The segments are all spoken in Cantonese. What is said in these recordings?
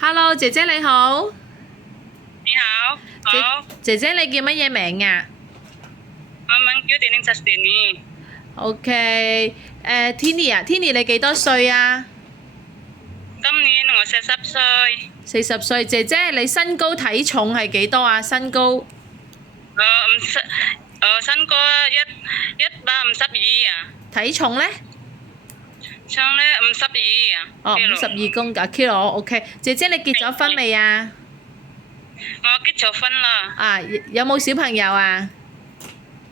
Hello，姐姐你好。你好，好，姐姐你叫乜嘢名啊我名叫田寧 Sastini，？OK，Tini 啊，Tini 你幾多歲啊？今年我40歲，40歲。姐姐你身高體重係幾多啊？身高身高152啊，體重呢？重咧52啊哦，52公斤 kilo，OK。姐姐你結咗婚未啊？我結咗婚啦，啊，有冇小朋友啊？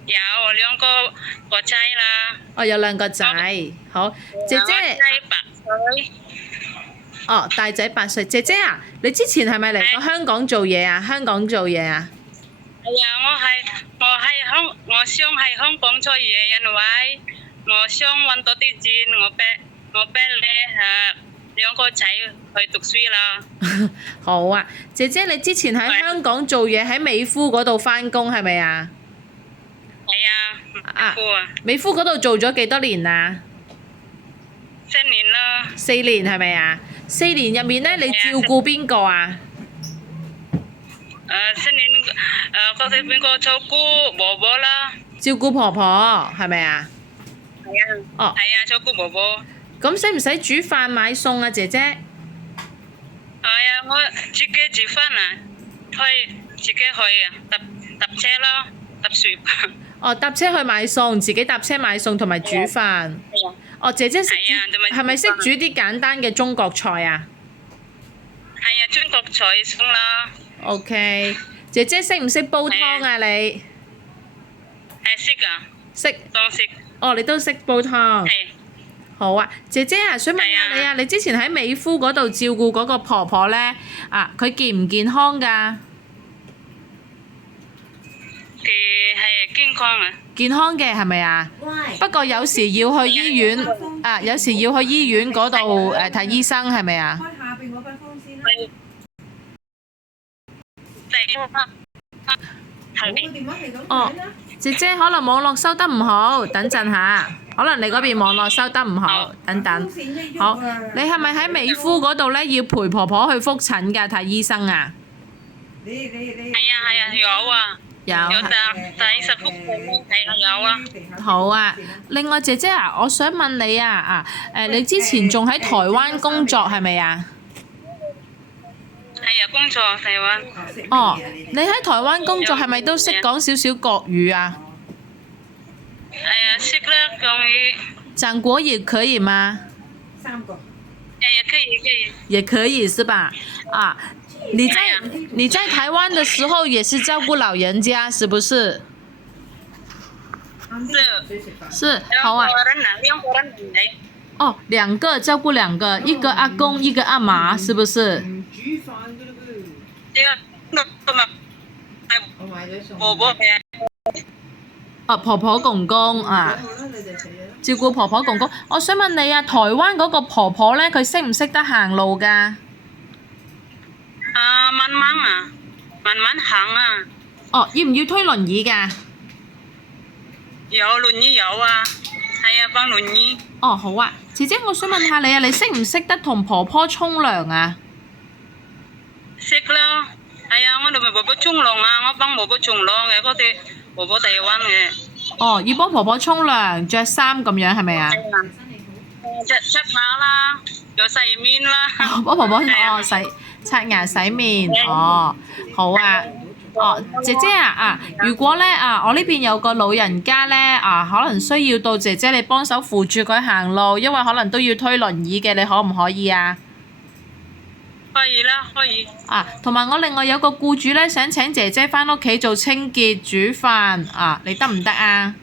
有兩個仔啦，哦，有兩個仔。好，姐姐，我仔8歲，哦，大仔8歲。姐姐啊，你之前係咪嚟過香港做嘢啊？香港做嘢啊？係啊，我想喺香港做嘢，因為我想揾多啲錢，我俾你兩個仔去讀書啦。好啊，姐姐你之前喺香港做嘢，喺美孚嗰度返工係咪啊？係啊，美孚嗰度做咗幾多年啊7年啦。？4年係咪啊？4年入面咧，你照顧邊個啊？7年嗰時邊個照顧婆婆啦？照顧婆婆係咪啊？係啊。哦，係啊，照顧婆婆。咁使唔使煮飯買餸啊，姐姐？係啊，我自己煮飯啊，自己去啊，搭車咯，搭船。哦，搭車去買餸，自己搭車買餸同埋煮飯。係啊。哦，姐姐識係啊，同埋煮，係咪識煮啲簡單嘅中國菜啊係啊，中國菜餸啦。 ？OK，姐姐識唔識煲湯啊？你係識㗎，識？當識。哦，你都識煲湯。係。好啊，姐姐啊，想問下你啊，你之前喺美孚嗰度照顧嗰個婆婆咧，佢健唔健康㗎？佢係健康啊。健康嘅係咪啊？不過有時要去醫院，有時要去醫院嗰度睇醫生係咪啊？開下邊嗰間房先啦。我個電話係咁樣啦。姐姐可能網絡收得唔好，等陣下，可能你嗰邊網絡收得唔好，等等。好，你係咪喺美孚嗰度咧要陪婆婆去覆診㗎睇醫生啊？係啊，有啊。有。有睇實福係有啊。好啊，另外姐姐啊，我想問你啊，你之前仲喺台灣工作係咪啊？係啊，工作台灣。哦，你喺台灣工作係咪都識講少少國語啊？係啊，識啦，講語。講國語可以嗎？3個。係啊，可以。也可以是吧？啊，你在台灣的時候也是照顧老人家，是不是？是，好啊。兩個人嚟。哦，2個照顧2個，一個阿公，一個阿嫲，是不是？婆婆係啊。哦，婆婆公公啊，照顧婆婆公公。我想問你啊，台灣嗰個婆婆咧，佢識唔識得行路㗎？慢慢行啊。哦，要唔要推輪椅㗎？有輪椅有啊，係啊，幫輪椅。哦，好啊，姐姐，我想問下你啊，你識唔識得同婆婆沖涼啊？識啦，係啊，我同婆婆沖涼啊，我幫婆婆沖涼嘅，嗰啲婆婆台灣嘅。哦，要幫婆婆沖涼，着衫咁樣係咪啊？刷牙啦，又洗面啦。幫婆婆刷牙洗面。哦，好啊。哦，姐姐啊，如果咧我呢邊有個老人家咧可能需要到姐姐你幫手扶住佢行路，因為可能都要推輪椅嘅，你可唔可以啊？可以啦，可以。同埋我另外有個僱主咧，想請姐姐返屋企做清潔、煮飯你得唔得啊？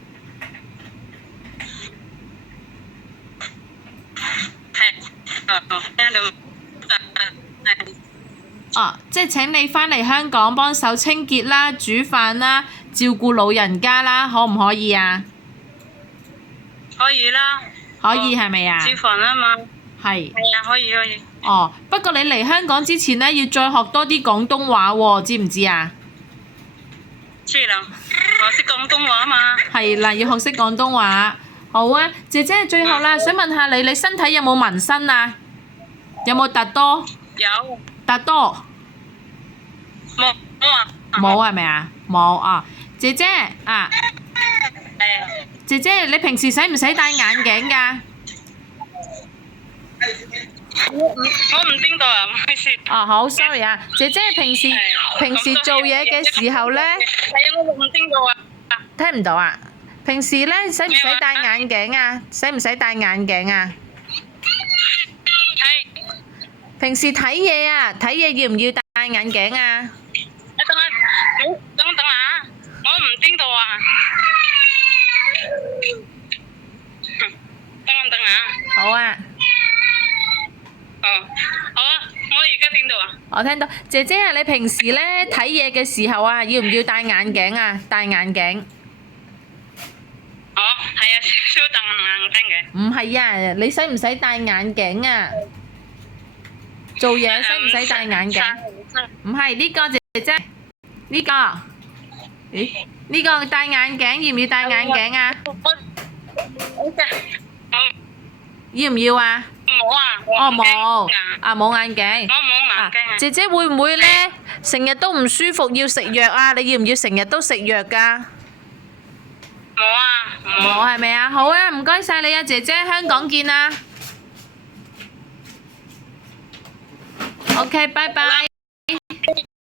即係請你返嚟香港幫手清潔啦、煮飯啦、照顧老人家啦，可唔可以啊？可以啦。可以係咪啊？煮飯啊嘛。係。係啊，可以。哦，不過你嚟香港之前咧，要再學多啲廣東話喎，知唔知啊？知啦，我識廣東話嘛。係啦，要學識廣東話。好啊，姐姐最後啦，想問下你，你身體有冇紋身啊？有冇突多？有。得多冇啊，冇係咪啊？冇啊！姐姐啊，係姐姐你平時使唔使戴眼鏡㗎？我唔聽到啊，唔好意思。哦，好，sorry 啊，姐姐平時做嘢嘅時候咧，係啊，我唔聽到啊。聽唔到啊？平時咧使唔使戴眼鏡啊？使唔使戴眼鏡啊？係，平時睇嘢啊，睇嘢要唔要戴眼鏡啊？等下，等下，我唔聽到啊。等下。好啊，哦，好啊，我而家聽到啊。我聽到。姐姐啊，你平時咧睇嘢嘅時候啊，要唔要戴眼鏡啊？戴眼鏡。哦，係啊，少等眼鏡嘅。唔係啊，你使唔使戴眼鏡啊？做嘢使唔使戴眼鏡？唔係呢個姐姐，呢個，咦？呢個戴眼鏡要唔要戴眼鏡啊？要唔要啊？冇啊。哦冇，啊冇眼鏡。我冇眼鏡啊。姐姐會唔會咧成日都唔舒服要食藥啊？你要唔要成日都食藥㗎？冇啊。冇係咪啊？好啊，唔該晒你啊，姐姐，香港見啊！OK，拜拜。